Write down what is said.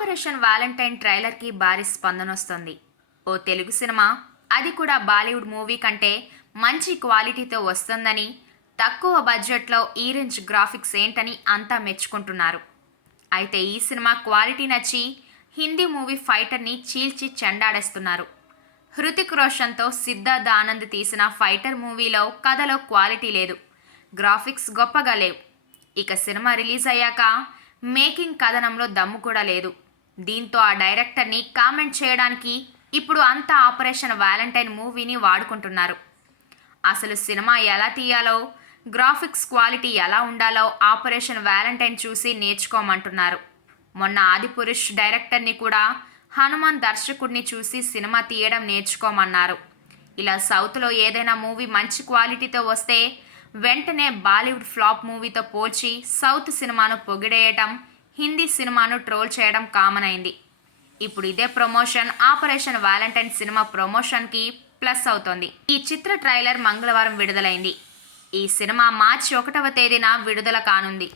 Operation Valentine ట్రైలర్కి భారీ స్పందనొస్తుంది. ఓ Telugu cinema, అది కూడా బాలీవుడ్ మూవీ కంటే మంచి క్వాలిటీతో వస్తుందని, తక్కువ బడ్జెట్లో ఈ రేంజ్ గ్రాఫిక్స్ ఏంటని అంతా మెచ్చుకుంటున్నారు. అయితే ఈ సినిమా క్వాలిటీ నచ్చి హిందీ మూవీ ఫైటర్ని చీల్చి చెండాడేస్తున్నారు. హృతిక్ రోషన్తో సిద్ధార్థ్ ఆనంద్ తీసిన ఫైటర్ మూవీలో కథలో క్వాలిటీ లేదు, గ్రాఫిక్స్ గొప్పగా లేవు. ఇక సినిమా రిలీజ్ అయ్యాక మేకింగ్ కథనంలో దమ్ము కూడా లేదు. దీంతో ఆ డైరెక్టర్ని కామెంట్ చేయడానికి ఇప్పుడు అంతా ఆపరేషన్ వాలంటైన్ మూవీని వాడుకుంటున్నారు. అసలు సినిమా ఎలా తీయాలో, గ్రాఫిక్స్ క్వాలిటీ ఎలా ఉండాలో ఆపరేషన్ వాలంటైన్ చూసి నేర్చుకోమంటున్నారు. మొన్న ఆదిపురుష్ డైరెక్టర్ని కూడా హనుమాన్ దర్శకుడిని చూసి సినిమా తీయడం నేర్చుకోమన్నారు. ఇలా సౌత్లో ఏదైనా మూవీ మంచి క్వాలిటీతో వస్తే వెంటనే బాలీవుడ్ ఫ్లాప్ మూవీతో పోల్చి సౌత్ సినిమాను పొగిడేయటం, హిందీ సినిమాను ట్రోల్ చేయడం కామన్ అయింది. ఇప్పుడు ఇదే ప్రమోషన్ ఆపరేషన్ వాలంటైన్ సినిమా ప్రమోషన్కి ప్లస్ అవుతోంది. ఈ చిత్ర ట్రైలర్ మంగళవారం విడుదలైంది. ఈ సినిమా మార్చి 1వ తేదీన విడుదల కానుంది.